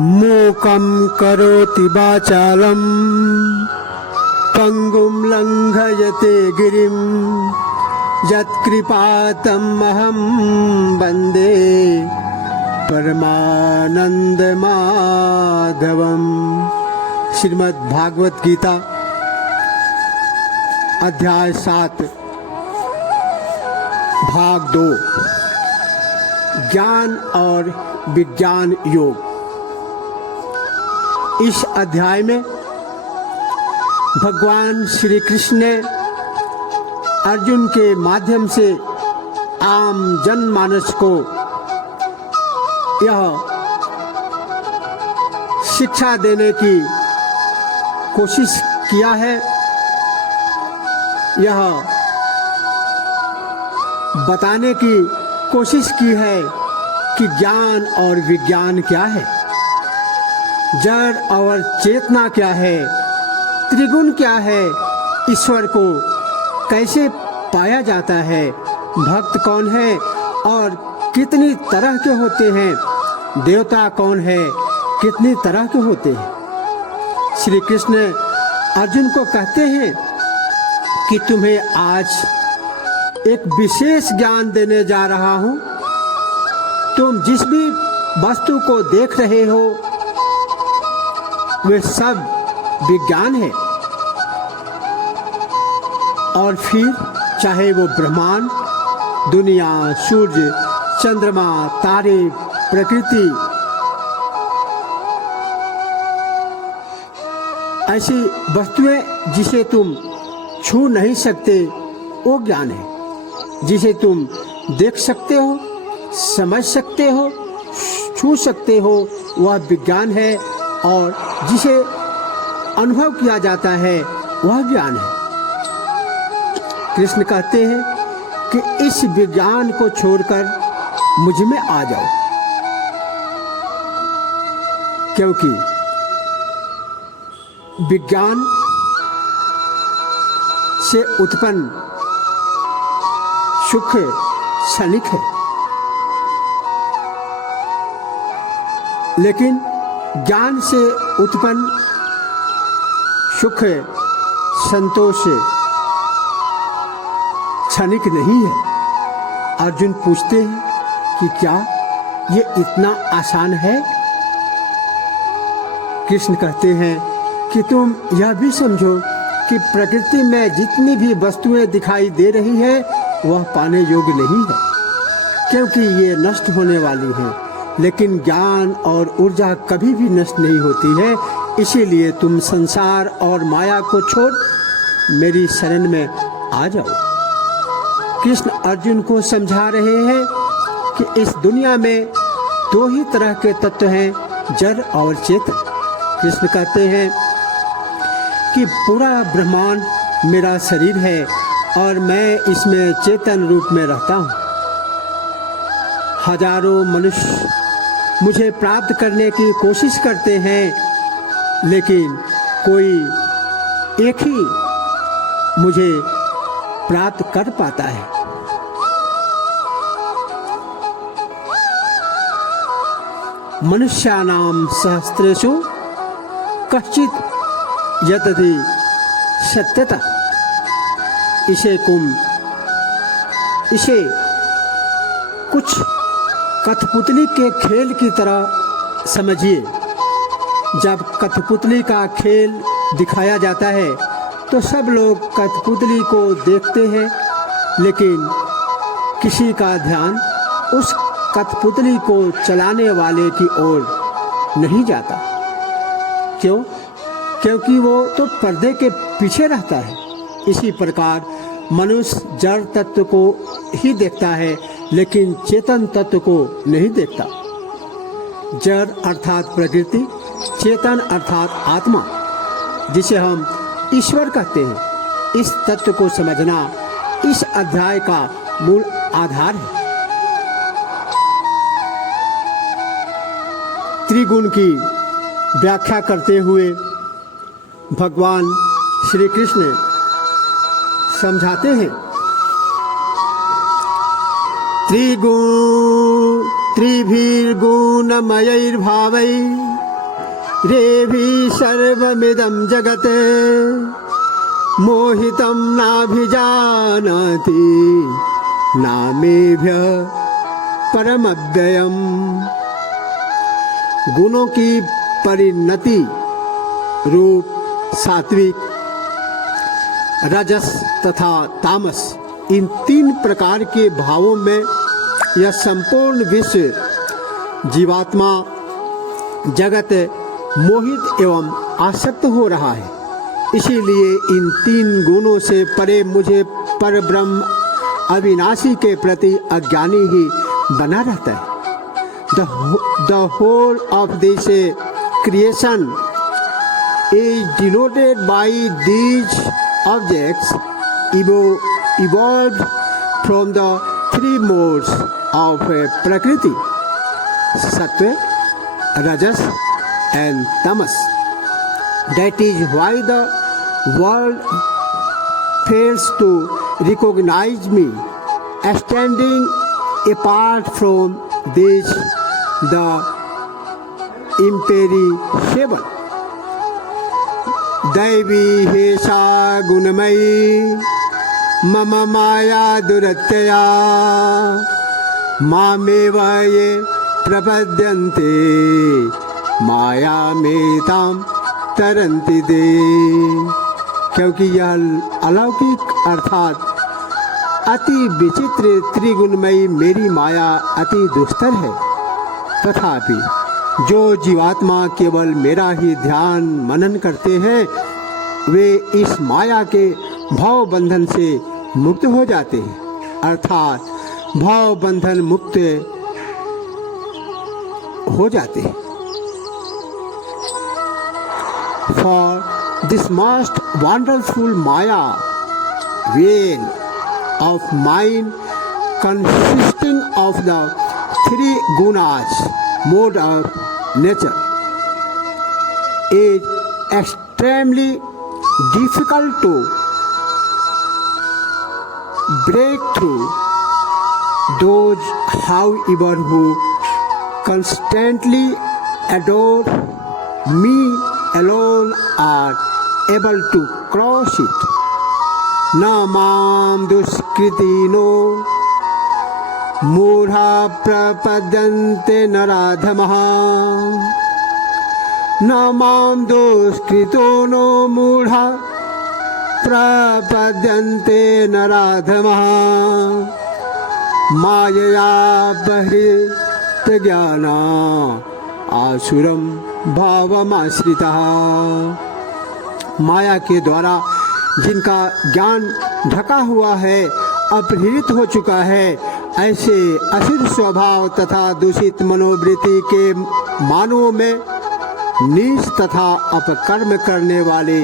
मूकं करोति वाचालं पंगुं लंघयते गिरिं यत्कृपातमहं वन्दे परमानंदमाधवम। श्रीमद् भागवत गीता अध्याय 7 भाग 2 ज्ञान और विज्ञान योग। इस अध्याय में भगवान श्री कृष्ण ने अर्जुन के माध्यम से आम जनमानस को यह शिक्षा देने की कोशिश किया है, यह बताने की कोशिश की है कि ज्ञान और विज्ञान क्या है, जड़ और चेतना क्या है, त्रिगुण क्या है, ईश्वर को कैसे पाया जाता है, भक्त कौन है और कितनी तरह के होते हैं, देवता कौन है, कितनी तरह के होते हैं। श्री कृष्ण अर्जुन को कहते हैं कि तुम्हें आज एक विशेष ज्ञान देने जा रहा हूं। तुम जिस भी वस्तु को देख रहे हो वे सब विज्ञान है, और फिर चाहे वो ब्रह्मांड, दुनिया, सूर्य, चंद्रमा, तारे, प्रकृति, ऐसी वस्तुएं जिसे तुम छू नहीं सकते वो ज्ञान है। जिसे तुम देख सकते हो, समझ सकते हो, छू सकते हो वह विज्ञान है, और जिसे अनुभव किया जाता है वह ज्ञान है। कृष्ण कहते हैं कि इस विज्ञान को छोड़कर मुझ में आ जाओ, क्योंकि विज्ञान से उत्पन्न सुख क्षणिक है, लेकिन ज्ञान से उत्पन्न सुख संतोष क्षणिक नहीं है। अर्जुन पूछते हैं कि क्या ये इतना आसान है? कृष्ण कहते हैं कि तुम यह भी समझो कि प्रकृति में जितनी भी वस्तुएं दिखाई दे रही है वह पाने योग्य नहीं है, क्योंकि ये नष्ट होने वाली है, लेकिन ज्ञान और ऊर्जा कभी भी नष्ट नहीं होती है। इसीलिए तुम संसार और माया को छोड़ मेरी शरण में आ जाओ। कृष्ण अर्जुन को समझा रहे हैं कि इस दुनिया में दो ही तरह के तत्व हैं, जड़ और चेतन। कृष्ण कहते हैं कि पूरा ब्रह्मांड मेरा शरीर है और मैं इसमें चेतन रूप में रहता हूँ। हजारों मनुष्य मुझे प्राप्त करने की कोशिश करते हैं, लेकिन कोई एक ही मुझे प्राप्त कर पाता है। मनुष्याणां सहस्रेषु कश्चित् यतति सत्यता। इसे कुछ कठपुतली के खेल की तरह समझिए। जब कठपुतली का खेल दिखाया जाता है तो सब लोग कठपुतली को देखते हैं, लेकिन किसी का ध्यान उस कठपुतली को चलाने वाले की ओर नहीं जाता। क्यों? क्योंकि वो तो पर्दे के पीछे रहता है। इसी प्रकार मनुष्य जड़ तत्व को ही देखता है, लेकिन चेतन तत्व को नहीं देखता। जड़ अर्थात प्रकृति, चेतन अर्थात आत्मा, जिसे हम ईश्वर कहते हैं। इस तत्व को समझना इस अध्याय का मूल आधार है। त्रिगुण की व्याख्या करते हुए भगवान श्री कृष्ण समझाते हैं त्रिभिर्गुणमयैर्भावैः रेभि सर्वमिदं जगत् मोहितं नाभिजानाति नामेभ्यः परमव्ययम्। गुणों की परिणति रूप सात्विक, रजस तथा तामस, इन 3 प्रकार के भावों में यह संपूर्ण विश्व जीवात्मा जगत मोहित एवं आसक्त हो रहा है। इसीलिए इन 3 गुणों से परे मुझे परब्रह्म अविनाशी के प्रति अज्ञानी ही बना रहता है। The whole of this creation is denoted by these objects evolved from the 3 modes of Prakriti, Sattva, Rajas and Tamas. That is why the world fails to recognize me as standing apart from this, the imperishable. दैवी हेषा गुणमयी मम माया दुरत्यया मामेव ये प्रपद्यन्ते मायामेतां तरन्ति ते। क्योंकि यह अलौकिक अर्थात अति विचित्र त्रिगुणमयी मेरी माया अति दुस्तर है। तथापि जो जीवात्मा केवल मेरा ही ध्यान मनन करते हैं वे इस माया के भाव बंधन से मुक्त हो जाते हैं, अर्थात भाव बंधन मुक्त हो जाते हैं। For this most wonderful Maya veil of mind consisting of the 3 gunas, mode of nature, is extremely difficult to break through. Those, however, who constantly adore me alone are able to cross it. Na mam duskritino मूढ़ा प्रपद्यन्ते नराधमः न मां दुष्कृतो no मूढ़ा प्रपद्यन्ते नराधमः मायया बहिर्त ज्ञाना आसुरं भावमाश्रितः। माया के द्वारा जिनका ज्ञान ढका हुआ है, अपहृत हो चुका है, ऐसे अशुद्ध स्वभाव तथा दूषित मनोवृत्ति के मानवों में नीच तथा अपकर्म करने वाले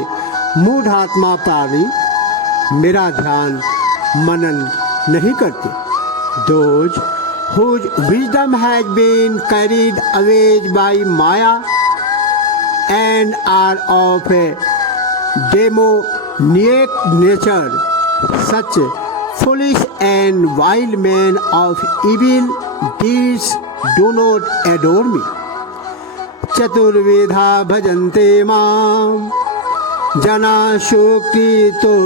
मूढ़ात्मा प्राणी मेरा ध्यान मनन नहीं करते। Those whose wisdom has been carried away by Maya and are of a demoniac nature, such foolish and vile men of evil deeds do not adore me. चतुर्विधा भजन्ते मां जना सुकृतो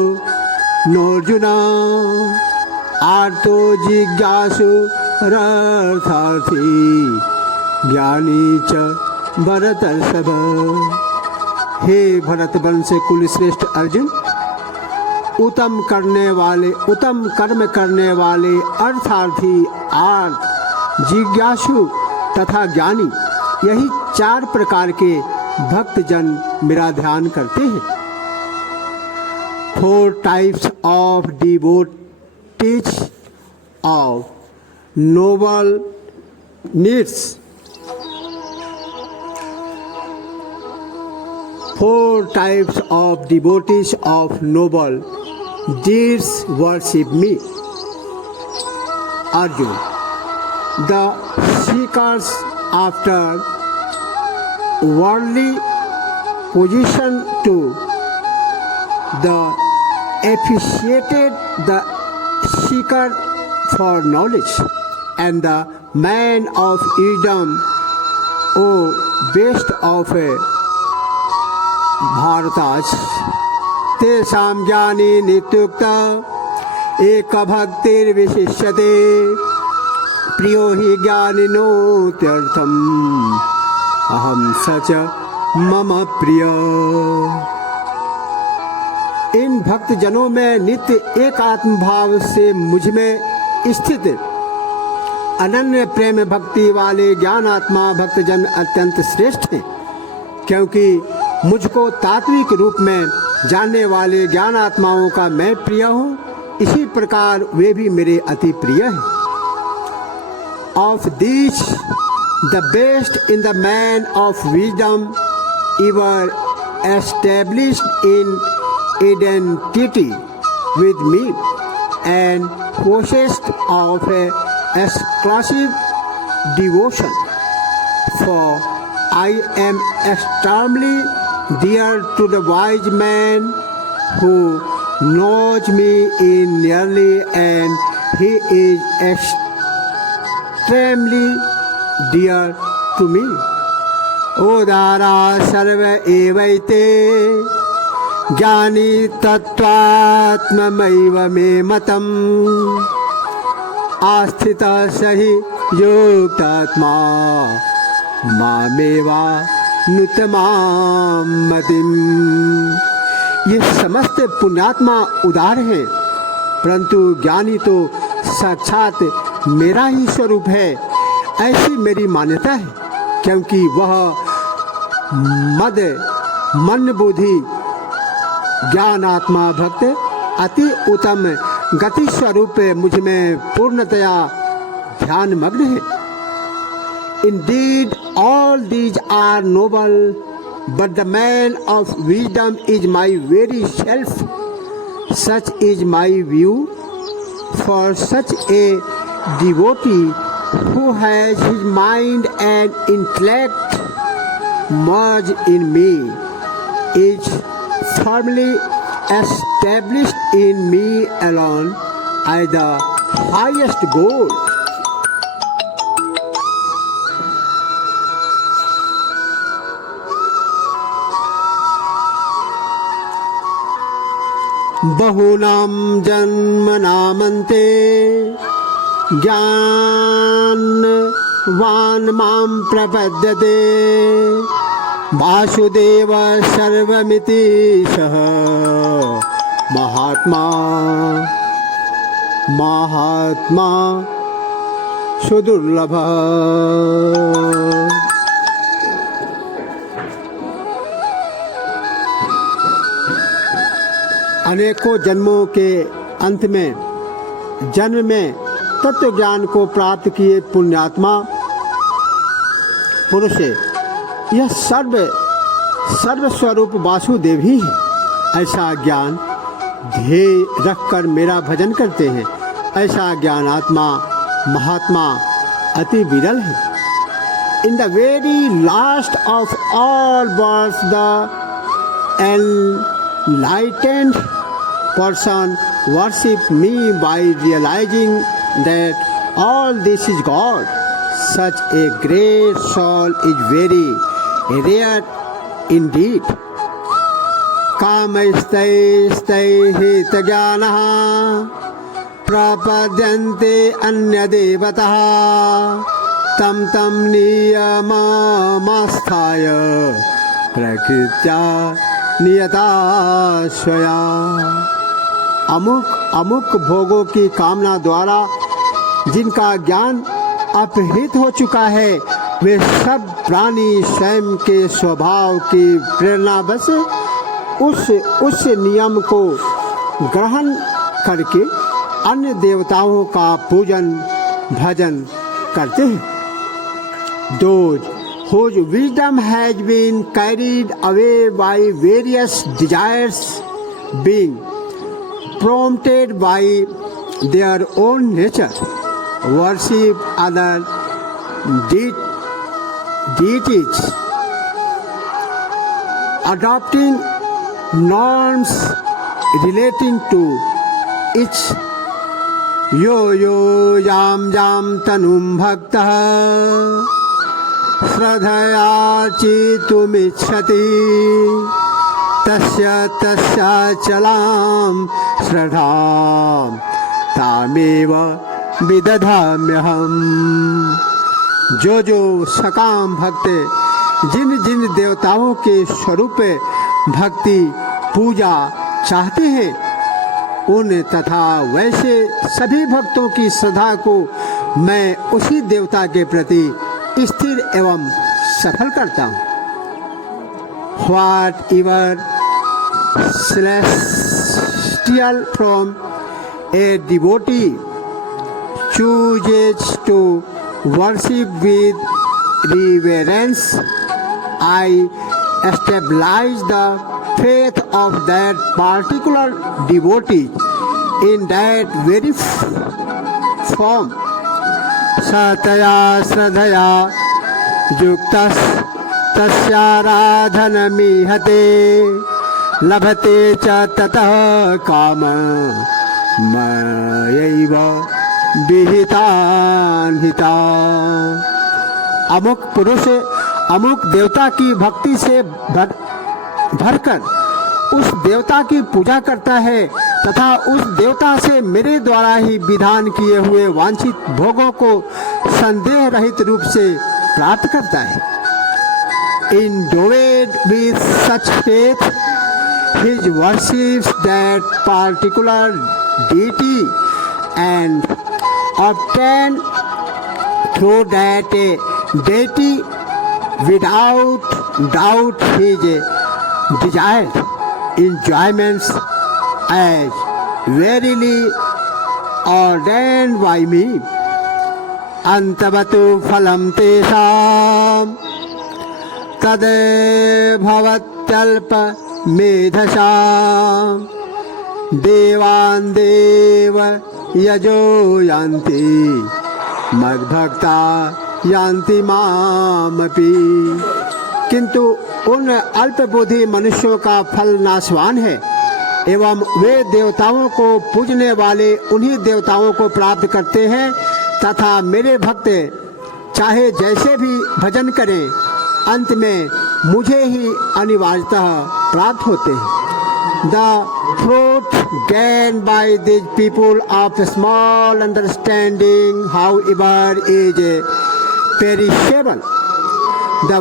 नोर्जुना आर्तो जिज्ञासु रर्थार्थी ज्ञानी च भरतर्षभ। हे भरत वंश कुल श्रेष्ठ अर्जुन, उत्तम कर्म करने वाले अर्थार्थी, आर्त, जिज्ञासु तथा ज्ञानी, यही 4 प्रकार के भक्त जन मेरा ध्यान करते हैं। 4 types of devotees of noble needs. 4 types of devotees of noble deeds worship me. Arjun, the seekers after worldly position to the appreciated, the seeker for knowledge, and the man of wisdom, O best of भारताच तेषां ज्ञानी नित्युक्ता एक भक्तिर्विशिष्यते प्रियो हि ज्ञानिनोत्यर्थम् अहम सच मम प्रिय। इन भक्त जनों में नित्य एक आत्म भाव से मुझ में स्थित अनन्य प्रेम भक्ति वाले ज्ञानात्मा भक्तजन अत्यंत श्रेष्ठ हैं, क्योंकि मुझको तात्विक रूप में जानने वाले ज्ञानात्माओं का मैं प्रिय हूँ, इसी प्रकार वे भी मेरे अति प्रिय हैं। Of these, the best in the man of wisdom, ever established in identity with me and possessed of a exclusive devotion, for I am extremely dear to the wise man who knows me nearly, and he is extremely dear to me. उदारा सर्व एवैते ज्ञानी तत्त्वात्मैव मे मतम् आस्थितः सहि युक्तात्मा मामेवा नुतमां मतिम्। ये समस्त पुण्यात्मा उदार हैं, परंतु ज्ञानी तो साक्षात मेरा ही स्वरूप है, ऐसी मेरी मान्यता है, क्योंकि वह मद मन बुद्धि ज्ञानात्मा भक्त अति उत्तम गति स्वरूप मुझ में पूर्णतया ध्यान मग्न है। Indeed, all these are noble, but the man of wisdom is my very self. Such is my view. For such a devotee who has his mind and intellect merged in me is firmly established in me alone as the highest goal. बहुनाम जन्मनामन्ते ज्ञानवान् मां प्रपद्यते वासुदेव सर्वमिति सः महात्मा महात्मा सुदुर्लभः। अनेकों जन्मों के अंत में जन्म में तत्व ज्ञान को प्राप्त किए पुण्यात्मा पुरुष है, यह सर्वस्वरूप वासुदेव ही है। ऐसा ज्ञान ध्येय रखकर मेरा भजन करते हैं, ऐसा ज्ञानात्मा महात्मा अति विरल है। In the very last of all birth the enlightened person worship me by realizing that all this is God. Such a great soul is very rare indeed. कामैस्तैस्तैहित ज्ञानः प्रपद्यन्ते अन्यदेवतः तं तं नियममास्थाय प्रकृत्या नियता स्वया। अमुक अमुक भोगों की कामना द्वारा जिनका ज्ञान अपहृत हो चुका है, वे सब प्राणी स्वयं के स्वभाव की प्रेरणावश उस नियम को ग्रहण करके अन्य देवताओं का पूजन भजन करते हैं। Those whose wisdom has been carried away by various desires, being prompted by their own nature, worship other deities, adopting norms relating to each. यो यो याम याम तनुम भक्तः श्रद्धया चितुमिच्छति तस्य चलां श्रद्धां तामेव विदधाम्यहम्। जो सकाम भक्त जिन जिन देवताओं के स्वरूप भक्ति पूजा चाहते हैं उन तथा वैसे सभी भक्तों की श्रद्धा को मैं उसी देवता के प्रति स्थिर एवं सफल करता हूँ। Whatever celestial from a devotee chooses to worship with reverence, I establish the faith of that particular devotee in that very form. Sataya Shraddhaya Yuktas तस्याराधनमीहते लभते च ततः काम मयैव विहितान्हिता। अमुक पुरुष अमुक देवता की भक्ति से भरकर उस देवता की पूजा करता है तथा उस देवता से मेरे द्वारा ही विधान किए हुए वांछित भोगों को संदेह रहित रूप से प्राप्त करता है। Endowed with such faith, he worships that particular deity and obtains through that deity without doubt his desired enjoyments as verily ordained by me. Antavatu phalam tesam तद भवत्यल्प मेधसां देवान् देव यजो यान्ति मद्भक्ता यान्ति मामपि। किंतु उन अल्पबुद्धि मनुष्यों का फल नाशवान है एवं वे देवताओं को पूजने वाले उन्हीं देवताओं को प्राप्त करते हैं तथा मेरे भक्त चाहे जैसे भी भजन करें अंत में मुझे ही अनिवार्यतः प्राप्त होते हैं। The fruit gained by these people of small understanding, however, is perishable. The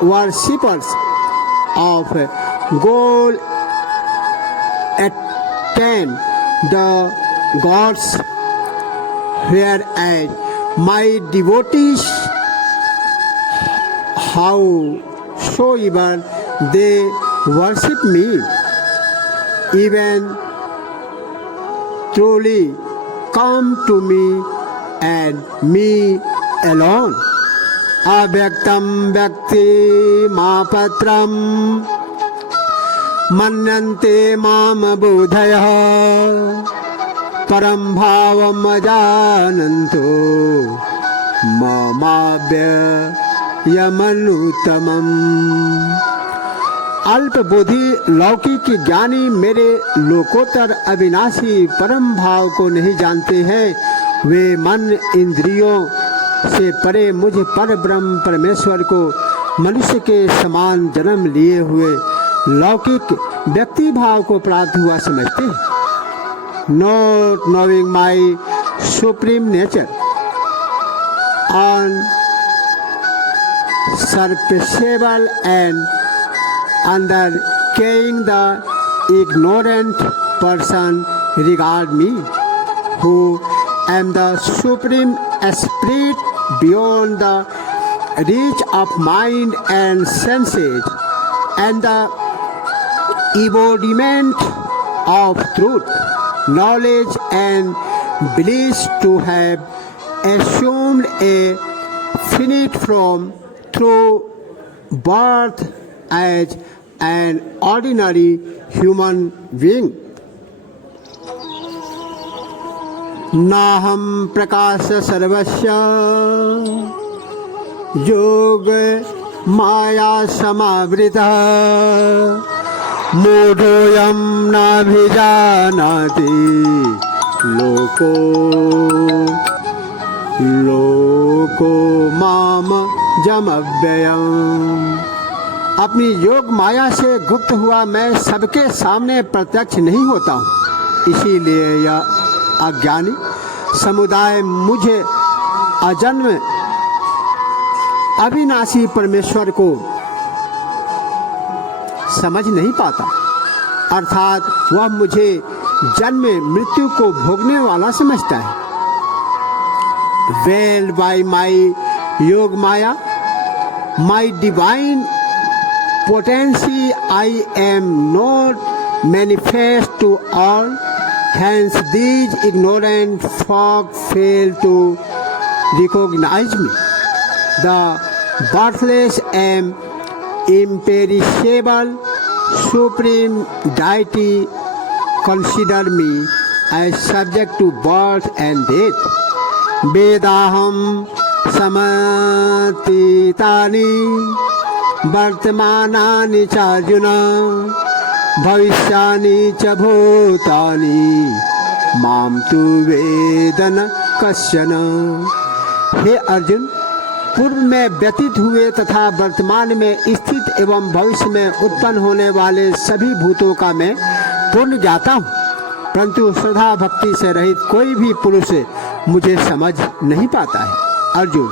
worshippers of gold attain the gods, whereas my devotees, howsoever they worship me, even truly come to me and me alone. Avyaktam vyakti mapatram manyante mam bodhayah param bhavam ajananto mamabhya यमनुत्तमम्। अल्पबुद्धि लौकिक ज्ञानी मेरे लोकोत्तर अविनाशी परम भाव को नहीं जानते हैं। वे मन इंद्रियों से परे मुझ पर ब्रह्म परमेश्वर को मनुष्य के समान जन्म लिए हुए लौकिक व्यक्ति भाव को प्राप्त हुआ समझते हैं। Not knowing my supreme nature and surfaceable and underlying the ignorant person regard me, who am the supreme spirit beyond the reach of mind and senses, and the embodiment of truth, knowledge and bliss, to have assumed a finite form through birth as an ordinary human being. नाहं प्रकाश सर्वस्य योग माया समावृतः मूढोऽयं नाभिजानाति लोको माम जमव्ययम्। अपनी योग माया से गुप्त हुआ मैं सबके सामने प्रत्यक्ष नहीं होता हूँ। इसीलिए यह अज्ञानी समुदाय मुझे अजन्म अविनाशी परमेश्वर को समझ नहीं पाता, अर्थात वह मुझे जन्म मृत्यु को भोगने वाला समझता है। Veiled by my Yoga Maya, my divine potency, I am not manifest to all. Hence, these ignorant folk fail to recognize me. The birthless and imperishable supreme deity consider me as subject to birth and death. वेदाहं समतीतानि वर्तमानानि च अर्जुन भविष्यानि च भूतानि मां तु वेद न कश्चन। हे अर्जुन, पूर्व में व्यतीत हुए तथा वर्तमान में स्थित एवं भविष्य में उत्पन्न होने वाले सभी भूतों का मैं पूर्ण ज्ञाता हूँ, परंतु श्रद्धा भक्ति से रहित कोई भी पुरुष मुझे समझ नहीं पाता है। Arjun,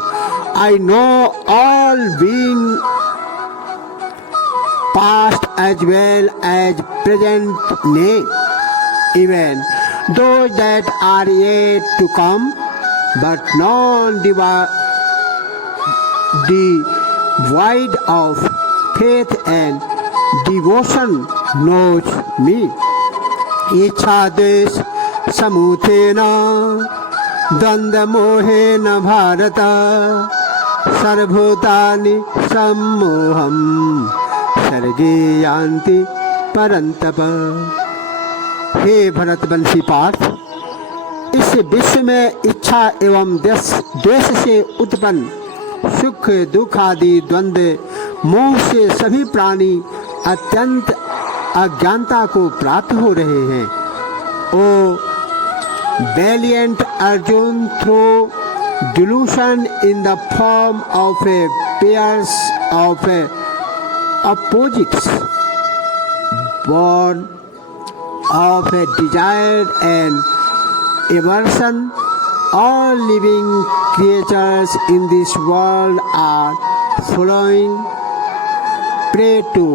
I know all being past as well as present ने, even those that are yet to come, but none devoid of faith and devotion knows me. इच्छा द्वेष समूथेन द्वंद्व मोहेन भारत सर्वभूतानि सम्मोहं सर्गे यान्ति परन्तप। हे भरतवंशी पार्थ, इस विश्व में इच्छा एवं द्वेष से उत्पन्न सुख दुख आदि द्वंद्व मोह से सभी प्राणी अत्यंत अज्ञानता को प्राप्त हो रहे हैं। ओ valiant Arjun, through delusion in the form of a pairs of opposites, born of a desire and aversion, all living creatures in this world are falling prey to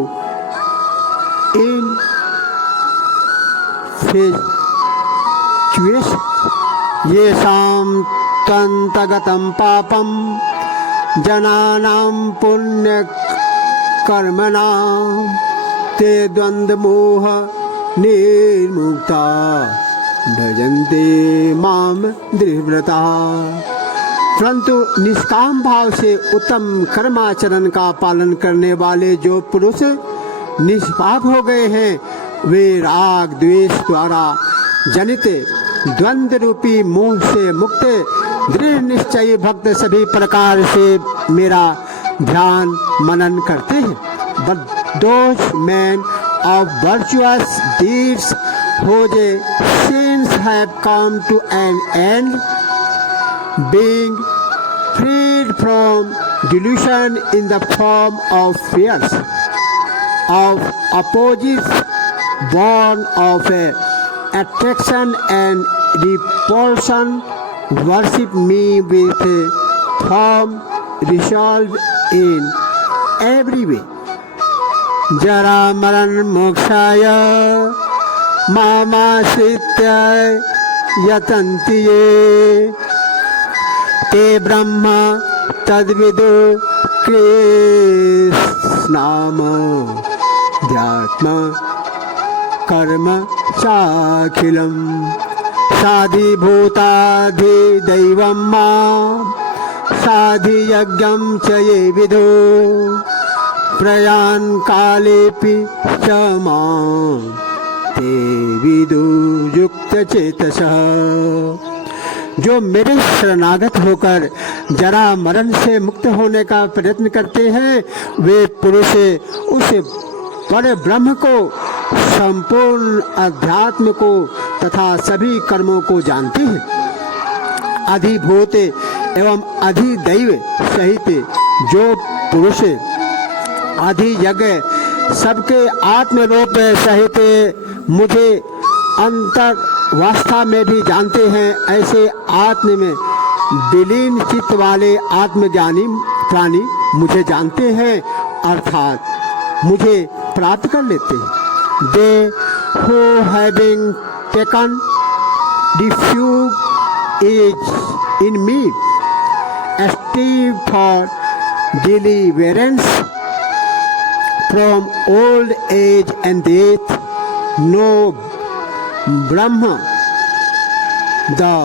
येषां तन्तगतं पापं जनानां पुण्यकर्मणां ते द्वन्द्वमोह निर्मुक्ता भजन्ते मां दृढ़व्रता। परंतु निष्काम भाव से उत्तम कर्माचरण का पालन करने वाले जो पुरुष निष्पाप हो गए हैं, वे राग द्वेष द्वारा जनित द्वंद्व रूपी मोह से मुक्त दृढ़ निश्चयी भक्त सभी प्रकार से मेरा ध्यान मनन करते हैं। But those men of virtuous deeds whose sins have come to an end, being freed from delusion in the form of fears of opposites, born of attraction and repulsion, worship me with firm resolve in every way. जरा मरण मोक्षाय मामाश्रित्य यतन्ति ये, ते ब्रह्म तद्विदु कृष्णाम ध्यात्म कर्म चाखिलम साधिभूताधिदैवं मां साधियज्ञं च ये विदो प्रयाण कालेपि च मां ते विदु युक्त चेतसः। जो मेरे शरणागत होकर जरा मरण से मुक्त होने का प्रयत्न करते हैं, वे पुरुष उस बड़े ब्रह्म को, संपूर्ण अध्यात्म को तथा सभी कर्मों को जानते हैं। अधिभूत एवं अधिदैव सहित जो पुरुष अधियज्ञ सबके आत्मरूप सहित मुझे अंतरावस्था में भी जानते हैं। ऐसे आत्म में विलीन चित्त वाले आत्मज्ञानी प्राणी मुझे जानते हैं, अर्थात मुझे प्राप्त कर लेते हैं। They who having taken refuge is in me, strive for deliverance from old age and death, know Brahma, the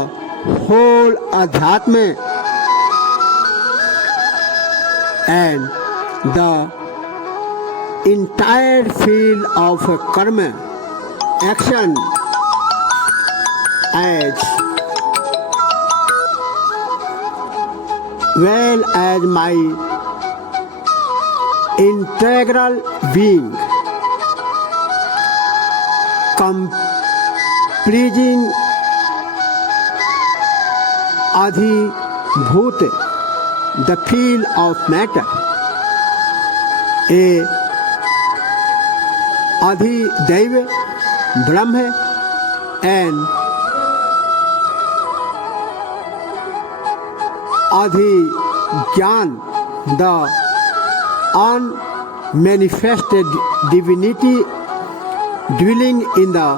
whole Adhyatma and the entire field of karma action as well as my integral being, comprising Adhibhut, the field of matter, a Adhidaiva Brahma and Adhigyan, the unmanifested divinity dwelling in the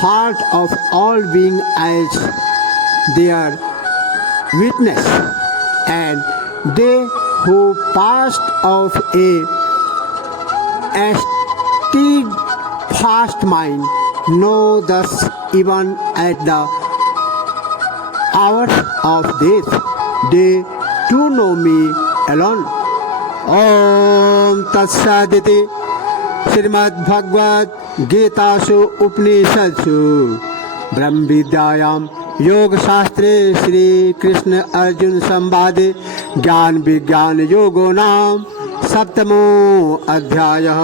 heart of all beings as their witness, and they who passed of a steadfast mind know thus even at the hour of death they do know me alone. ओम तत्सदिति श्रीमद्भगवद गीतासु उपनिषत्सु ब्रह्म विद्यायां योग शास्त्रे श्री कृष्ण अर्जुन संवादे ज्ञान विज्ञान योगो नाम सप्तमो अध्यायः।